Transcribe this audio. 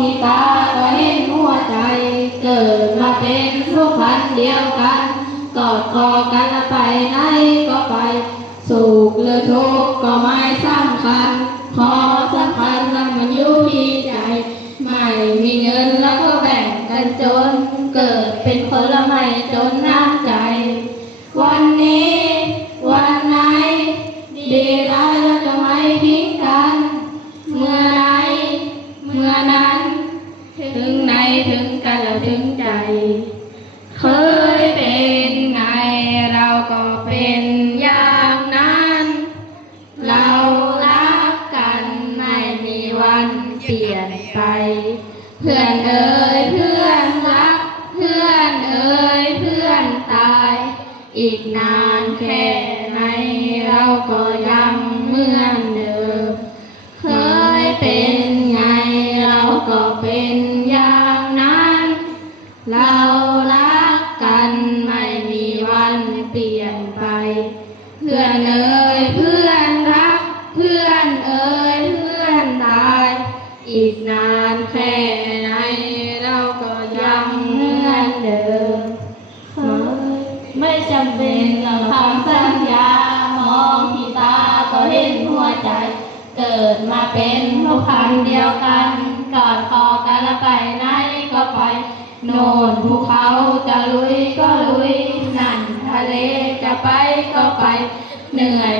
ที่ตาก็เห็นหัวใจเกิดมาเป็นผู้พันเดียวกันกอดคอกันและไปไหนก็ไปสุขหรือทุกข์ก็ไม่สำคัญขอสำคัญนั้นมันอยู่ที่ใจไม่มีเงินแล้วก็แบ่งกันจนเกิดเป็นคนละไม่จนน้ำใจวันนี้วันไหนดีร้ายเราจะไม่ทิ้งกันเมื่อไหนเมื่อนั้นถึงไหนถึงกันแล้วถึงใจเคยเป็นไงเราก็เป็นอย่างนั้นเรารักกันไม่มีวันเปลี่ยนไปเพื่อนเอ่ยเพื่อนรักเพื่อนเอ่ยเพื่อนตายอีกนานแค่ไหนเราก็ยังเหมือนเดิมเคยเป็นไงเราก็เป็นอย่างนั้นเรารักกันไม่มีวันเปลี่ยนไปเพื่อนเอ่ยเพื่อนรักเพื่อนเอ่ยเพื่อนตายอีกนานแค่ไหนเราก็ยังเหมือนเดิมไม่จำเป็นต้องทำสัญญามองที่ตาก็เห็นหัวใจเกิดมาเป็นผู้พันเดียวกันกอดคอกันและไปไหนก็ไปโน่นภูเขาจะลุยก็ลุยนั่นทะเลจะไปก็ไปเหนื่อย